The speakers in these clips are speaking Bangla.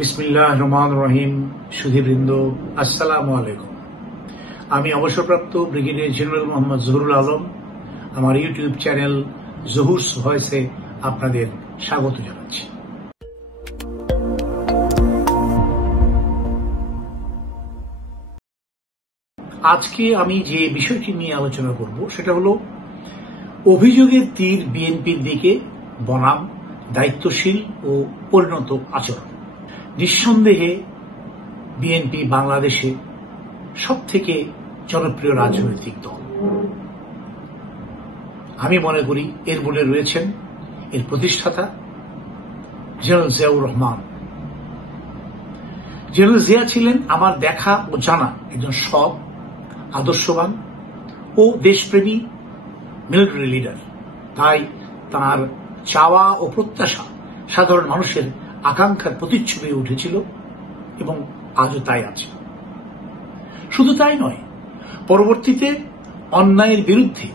বিসমিল্লাহির রহমানির রহিম। সুধীবৃন্দ, আসসালামু আলাইকুম। আমি অবসরপ্রাপ্ত ব্রিগেডিয়ার জেনারেল মোহাম্মদ জহুরুল আলম। আমার ইউটিউব চ্যানেল জহুরস ভয়েসে আপনাদের স্বাগত জানাচ্ছি। আজকে আমি যে বিষয়টি নিয়ে আলোচনা করব সেটা হলো অভিযোগের তীর বিএনপির দিকে বনাম দায়িত্বশীল ও পরিণত আচরণ। নিঃসন্দেহে বিএনপি বাংলাদেশে সবথেকে জনপ্রিয় রাজনৈতিক দল। আমি মনে করি এর মূলে রয়েছেন এর প্রতিষ্ঠাতা জেনারেল জিয়াউর রহমান। জেনারেল জিয়া ছিলেন আমার দেখা ও জানা একজন সৎ, আদর্শবান ও দেশপ্রেমী মিলিটারি লিডার। তাই তার চাওয়া ও প্রত্যাশা সাধারণ মানুষের আকাঙ্ক্ষার প্রতিচ্ছবি উঠেছিল এবং আজও তাই আছে। শুধু তাই নয়, পরবর্তীতে অন্যায়ের বিরুদ্ধে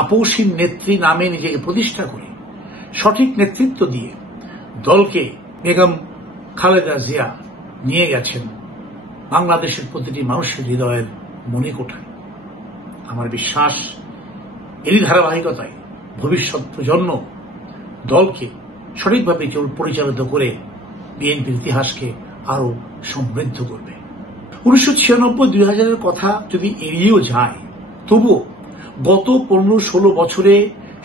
আপসহীন নেত্রী নামে নিজেকে প্রতিষ্ঠা করে সঠিক নেতৃত্ব দিয়ে দলকে বেগম খালেদা জিয়া নিয়ে গেছেন বাংলাদেশের প্রতিটি মানুষের হৃদয়ের মণিকোঠায়। আমার বিশ্বাস এরই ধারাবাহিকতায় ভবিষ্যৎ প্রজন্ম দলকে সঠিকভাবে পরিচালিত করে বিএনপির ইতিহাসকে আরো সমৃদ্ধ করবে। 1996-2000 কথা যদি এড়িয়েও যায়, তবুও গত 15-16 বছরে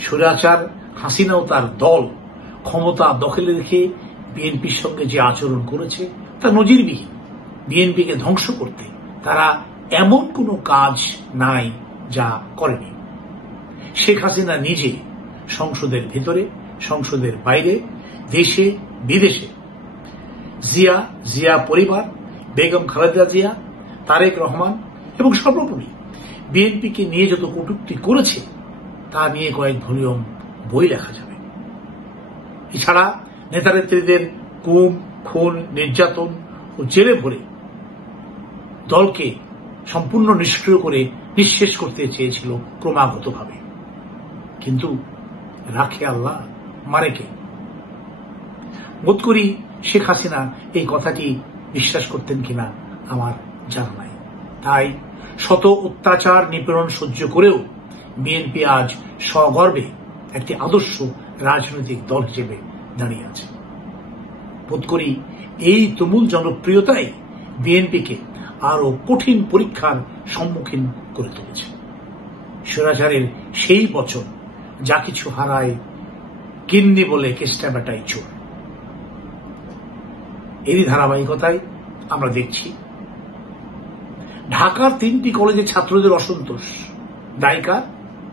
স্বৈরাচার হাসিনা ও তার দল ক্ষমতা দখলে রেখে বিএনপির সঙ্গে যে আচরণ করেছে তা নজিরবিহীন। বিএনপিকে ধ্বংস করতে তারা এমন কোনো কাজ নাই যা করেনি। শেখ হাসিনা নিজে সংসদের ভিতরে, সংসদের বাইরে, দেশে বিদেশে জিয়া পরিবার, বেগম খালেদা জিয়া, তারেক রহমান এবং সর্বোপরি বিএনপিকে নিয়ে যত কটূক্তি করেছে তা নিয়ে কয়েক ভলিউম বই লেখা যাবে। এছাড়া নেতানেত্রীদের গুম, খুন, নির্যাতন ও জেলে ভরে দলকে সম্পূর্ণ নিষ্ক্রিয় করে নিঃশেষ করতে চেয়েছিল ক্রমাগতভাবে। কিন্তু রাখে আল্লাহ, মারে কে? বোধ করি শেখ হাসিনা এই কথাটি বিশ্বাস করতেন কিনা আমার জানা নাই। তাই শত অত্যাচার নিপীড়ন সহ্য করেও বিএনপি আজ সগর্বে একটি আদর্শ রাজনৈতিক দল হিসেবে দাঁড়িয়ে আছে। বোধ করি এই তুমুল জনপ্রিয়তাই বিএনপিকে আরো কঠিন পরীক্ষার সম্মুখীন করে তুলেছে। স্বৈরাচারের সেই বচন, যা কিছু হারায় কিন্নি বলে কেষ্টা বেটাই চোর। এরই ধারাবাহিকতায় আমরা দেখছি ঢাকার 3টি কলেজের ছাত্রদের অসন্তোষ দায়িকা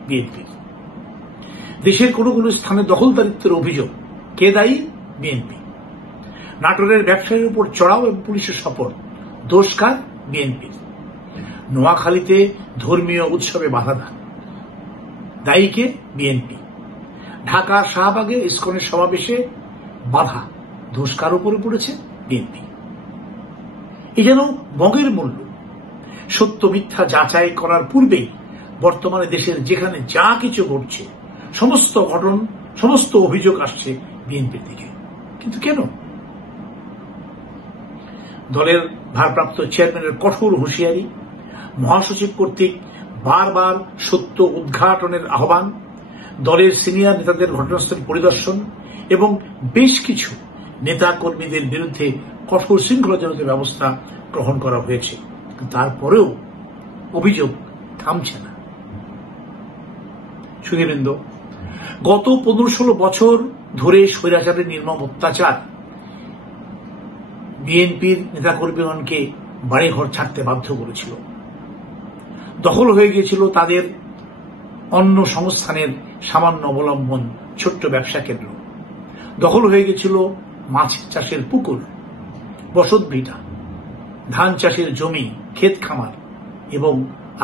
বিএনপি। দেশের কোনো কোনো স্থানে দখলদারিত্বের অভিযোগ, কে দায়ী? বিএনপি। নাটোরের ব্যবসায়ীর উপর চড়াও এবং পুলিশের শপথ, দোষ কার? বিএনপির। নোয়াখালীতে ধর্মীয় উৎসবে বাধা দান, দায়ী কে? বিএনপি। ঢাকার শাহবাগে ইসকনের সমাবেশে বাধা, দোষ কার উপরে পড়েছে? বিএনপি। এ যেন মগের মূল্য। সত্য মিথ্যা যাচাই করার পূর্বেই বর্তমানে দেশের যেখানে যা কিছু ঘটছে সমস্ত ঘটন, সমস্ত অভিযোগ আসছে বিএনপির দিকে। কিন্তু কেন? দলের ভারপ্রাপ্ত চেয়ারম্যানের কঠোর হুঁশিয়ারি, মহাসচিব কর্তৃক বারবার সত্য উদ্ঘাটনের আহ্বান, দলের সিনিয়র নেতাদের ঘটনাস্থল পরিদর্শন এবং বেশ কিছু নেতা কর্মীদের বিরুদ্ধে কঠোর শৃঙ্খলাজনিত ব্যবস্থা গ্রহণ করা হয়েছে। তারপরেও অভিযোগ থামছে না। সুধীবৃন্দ, গত 15-16 বছর ধরে স্বৈরাচারের নির্মম অত্যাচার বিএনপির নেতাকর্মীগণকে বাড়িঘর ছাড়তে বাধ্য করেছিল। দখল হয়ে গিয়েছিল তাদের অন্য সংস্থানের সামান্য অবলম্বন ছোট্ট ব্যবসা কেন্দ্র। দখল হয়ে গিয়েছিল মাছ চাষের পুকুর, বসত ভিটা, ধান চাষের জমি, ক্ষেত খামার এবং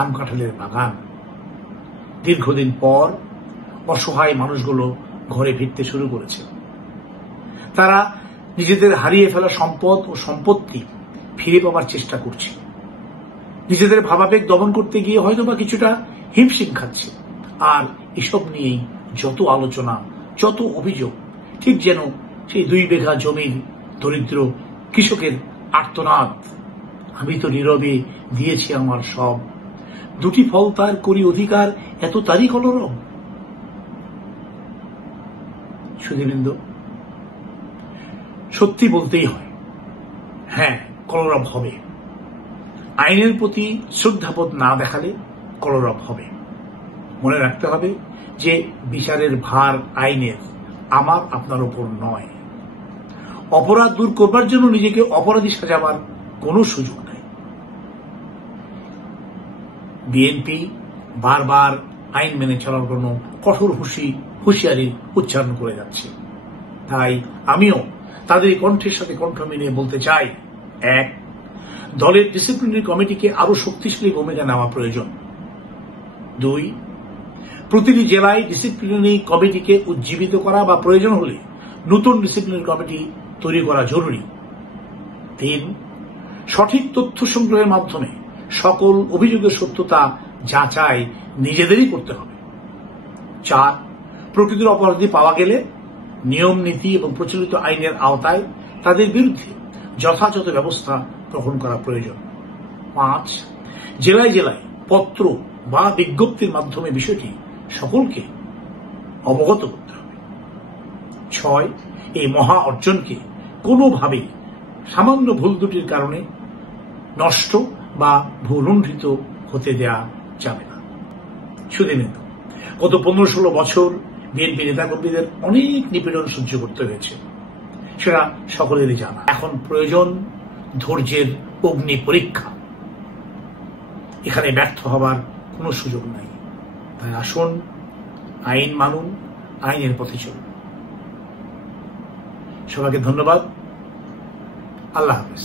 আম কাঁঠালের বাগান। দীর্ঘদিন পর অসহায় মানুষগুলো ঘরে ফিরতে শুরু করেছে। তারা নিজেদের হারিয়ে ফেলা সম্পদ ও সম্পত্তি ফিরে পাওয়ার চেষ্টা করছে। নিজেদের ভাবাবেগ দমন করতে গিয়ে হয়তোবা কিছুটা হিমশিম খাচ্ছে। আর এসব নিয়েই যত আলোচনা, যত অভিযোগ, ঠিক যেন সেই 2 বিঘা জমির দরিদ্র কৃষকের আর্তনাদ, আমি তো নীরবে দিয়েছি আমার সব, দুটি ফল তার করি অধিকার, এত তারই কলরব। সুধীবৃন্দ, সত্যি বলতেই হয়, হ্যাঁ, কলরব হবে। আইনের প্রতি শ্রদ্ধাবোধ না দেখালে কলরব হবে। মনে রাখতে হবে যে বিচারের ভার আইনের, আমার আপনার উপর নয়। অপরাধ দূর করবার জন্য নিজেকে অপরাধী সাজাবার কোনো সুযোগ নাই। বিএনপি বারবার আইন মেনে চলার জন্য কঠোর হুঁশিয়ারি উচ্চারণ করে যাচ্ছে। তাই আমিও তাদের কণ্ঠের সাথে কণ্ঠ মিলিয়ে বলতে চাই, ১, দলের ডিসিপ্লিনারি কমিটিকে আরো শক্তিশালী ভূমিকা নেওয়া প্রয়োজন। ২, প্রতিটি জেলায় ডিসিপ্লিনারি কমিটিকে উজ্জীবিত করা বা প্রয়োজন হলে নতুন ডিসিপ্লিনারি কমিটি তৈরি করা জরুরি। ৩, সঠিক তথ্য সংগ্রহের মাধ্যমে সকল অভিযোগের সত্যতা যাচাই নিজেদেরই করতে হবে। ৪, প্রকৃতির অপরাধী পাওয়া গেলে নিয়ম নীতি এবং প্রচলিত আইনের আওতায় তাদের বিরুদ্ধে যথাযথ ব্যবস্থা গ্রহণ করা প্রয়োজন। ৫, জেলায় জেলায় পত্র বা বিজ্ঞপ্তির মাধ্যমে বিষয়টি সকলকে অবগত করতে হবে। ৬, এই মহা অর্জনকে কোনোভাবেই সামান্য ভুল দুটির কারণে নষ্ট বা ভুলুণ্ঠিত হতে দেয়া যাবে না। সুধীবৃন্দ, গত ১৫-১৬ বছর বিএনপি নেতাকর্মীদের অনেক নিপীড়ন সহ্য করতে হয়েছে, সেটা সকলেরই জানা। এখন প্রয়োজন ধৈর্যের অগ্নি পরীক্ষা। এখানে ব্যর্থ হবার কোনো সুযোগ নাই। তাই আসুন, আইন মানুন, আইনের পথে চলুন। সবাইকে ধন্যবাদ। আল্লাহ হাফেজ।